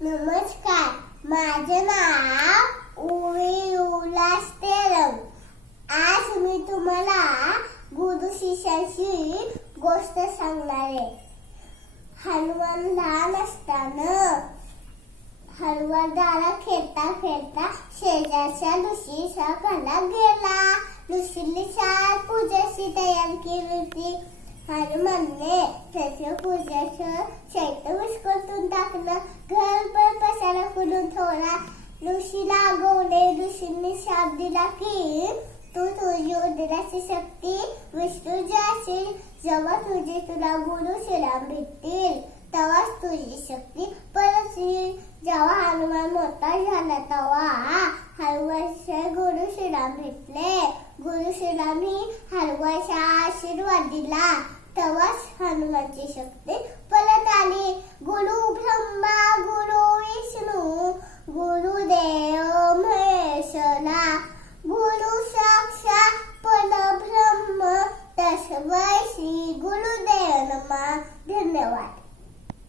नमस्कार, माझे नाव उवी उल्हास तेलंग. आज मी तुम्हाला गुरु शिष्याची गोष्ट सांगणार आहे. हनुमान लहान असताना हनुमानदारा खेळता खेळता शेजारच्या ऋषीच्या घरात गेला. ऋषीने छान पूजेची तयारी केली होती. हनुमानने त्याच्या पूजेचं चैत्य विस्कटून टाकलं. घर पण पसारा करून ठेवला. ऋषीला रागवले. ऋषीने शाप दिला की तू तुझी उदराची शक्ती विष्णूची असेल. जेव्हा तुला गुरु श्रीराम भेटतील तेव्हाच तुझी शक्ती परत येईल. जेव्हा हनुमान मोठा झाला तेव्हा हनुमानचे गुरु श्रीराम भेटले. गुरु श्रीराम ही हनुमानचा आशीर्वाद दिला. तेव्हाच हनुमानची शक्ती परत आली. गुरु ब्रह्मा गुरु विष्णू गुरुदेव महेश्वरा गुरु साक्षात परब्रह्म तस्मै श्री गुरुदेव नमः. धन्यवाद.